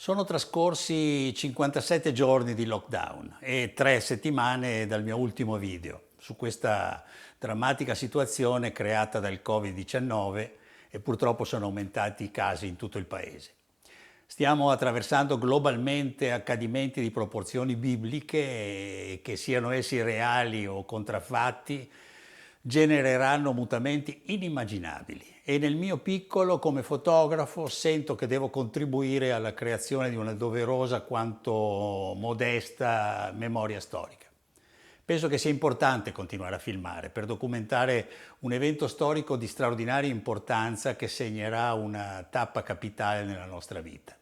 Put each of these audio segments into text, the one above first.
Sono trascorsi 57 giorni di lockdown e 3 settimane dal mio ultimo video su questa drammatica situazione creata dal Covid-19 e purtroppo sono aumentati i casi in tutto il paese. Stiamo attraversando globalmente accadimenti di proporzioni bibliche e che siano essi reali o contraffatti genereranno mutamenti inimmaginabili e nel mio piccolo come fotografo sento che devo contribuire alla creazione di una doverosa quanto modesta memoria storica. Penso che sia importante continuare a filmare per documentare un evento storico di straordinaria importanza che segnerà una tappa capitale nella nostra vita.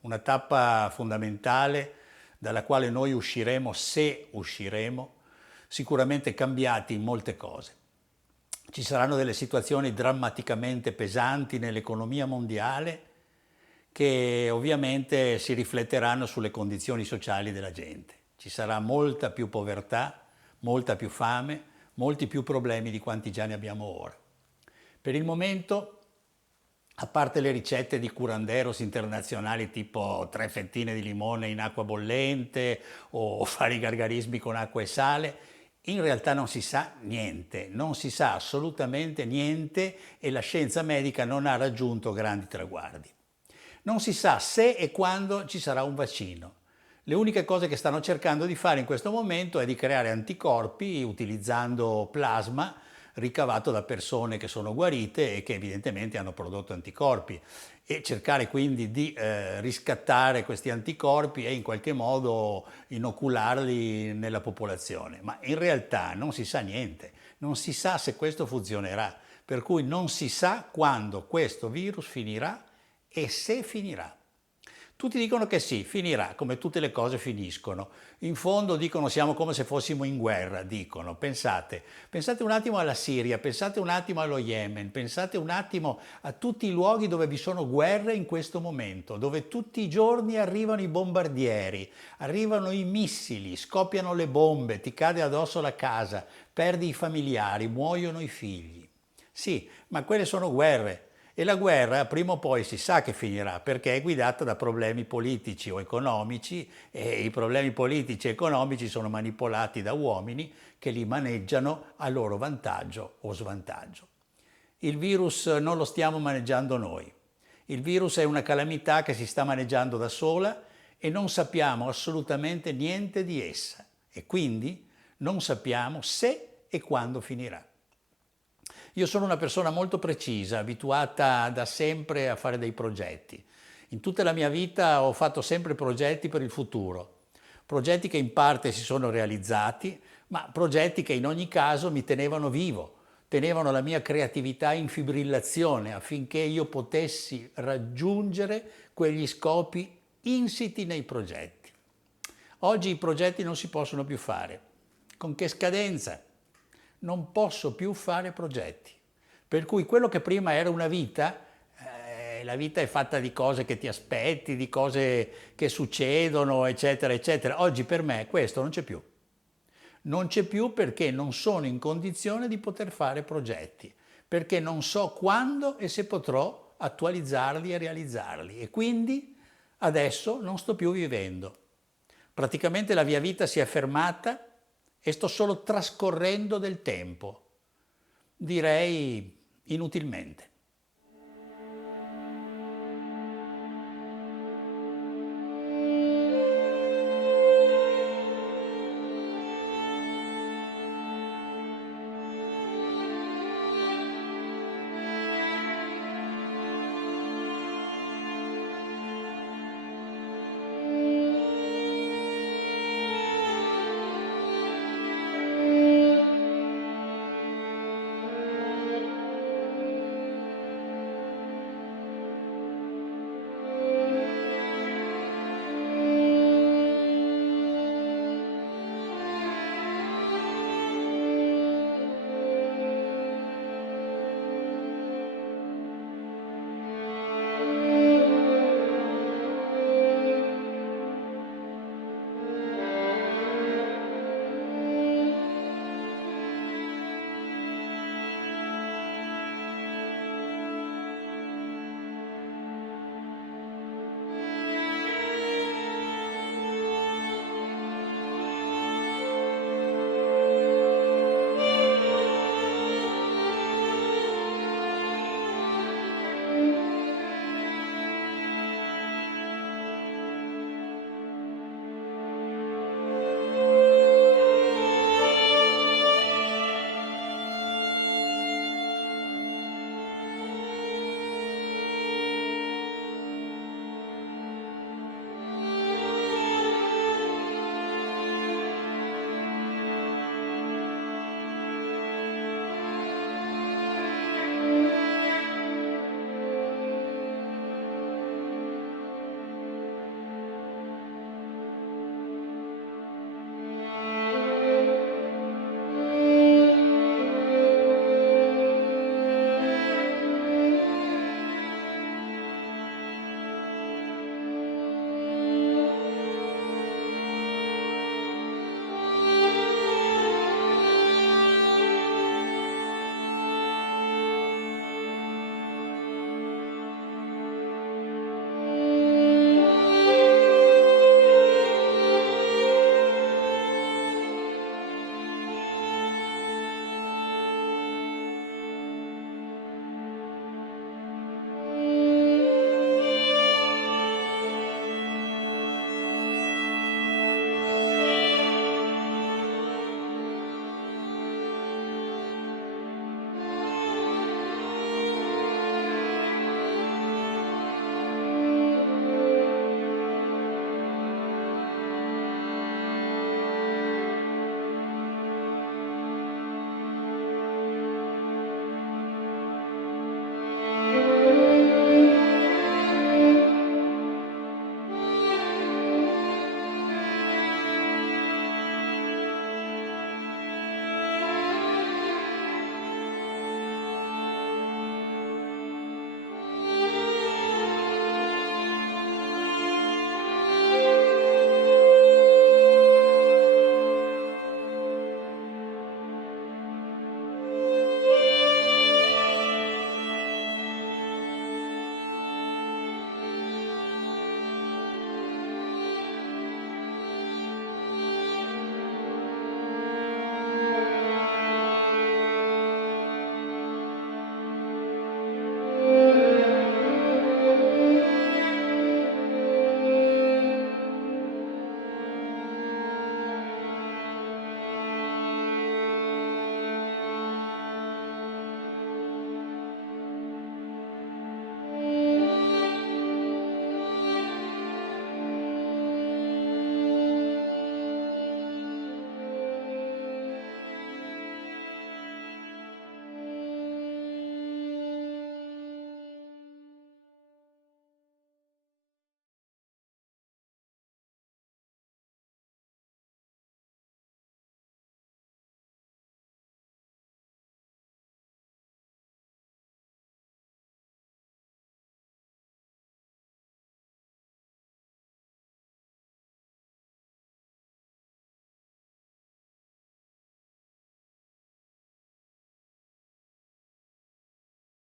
Una tappa fondamentale dalla quale noi usciremo, se usciremo, sicuramente cambiati in molte cose. Ci saranno delle situazioni drammaticamente pesanti nell'economia mondiale che ovviamente si rifletteranno sulle condizioni sociali della gente. Ci sarà molta più povertà, molta più fame, molti più problemi di quanti già ne abbiamo ora. Per il momento, a parte le ricette di curanderos internazionali tipo 3 fettine di limone in acqua bollente o fare i gargarismi con acqua e sale, in realtà non si sa niente, non si sa assolutamente niente e la scienza medica non ha raggiunto grandi traguardi. Non si sa se e quando ci sarà un vaccino. Le uniche cose che stanno cercando di fare in questo momento è di creare anticorpi utilizzando plasma ricavato da persone che sono guarite e che evidentemente hanno prodotto anticorpi e cercare quindi di riscattare questi anticorpi e in qualche modo inocularli nella popolazione. Ma in realtà non si sa niente, non si sa se questo funzionerà, per cui non si sa quando questo virus finirà e se finirà. Tutti dicono che sì, finirà, come tutte le cose finiscono. In fondo dicono siamo come se fossimo in guerra, dicono. Pensate un attimo alla Siria, pensate un attimo allo Yemen, pensate un attimo a tutti i luoghi dove vi sono guerre in questo momento, dove tutti i giorni arrivano i bombardieri, arrivano i missili, scoppiano le bombe, ti cade addosso la casa, perdi i familiari, muoiono i figli. Sì, ma quelle sono guerre. E la guerra prima o poi si sa che finirà perché è guidata da problemi politici o economici e i problemi politici e economici sono manipolati da uomini che li maneggiano a loro vantaggio o svantaggio. Il virus non lo stiamo maneggiando noi. Il virus è una calamità che si sta maneggiando da sola e non sappiamo assolutamente niente di essa e quindi non sappiamo se e quando finirà. Io sono una persona molto precisa, abituata da sempre a fare dei progetti. In tutta la mia vita ho fatto sempre progetti per il futuro, progetti che in parte si sono realizzati, ma progetti che in ogni caso mi tenevano vivo, tenevano la mia creatività in fibrillazione affinché io potessi raggiungere quegli scopi insiti nei progetti. Oggi i progetti non si possono più fare. Con che scadenza? Non posso più fare progetti. Per cui quello che prima era una vita, la vita è fatta di cose che ti aspetti, di cose che succedono, eccetera, eccetera. Oggi per me questo non c'è più. Non c'è più perché non sono in condizione di poter fare progetti, perché non so quando e se potrò attualizzarli e realizzarli. E quindi adesso non sto più vivendo. Praticamente la mia vita si è fermata e sto solo trascorrendo del tempo, direi inutilmente.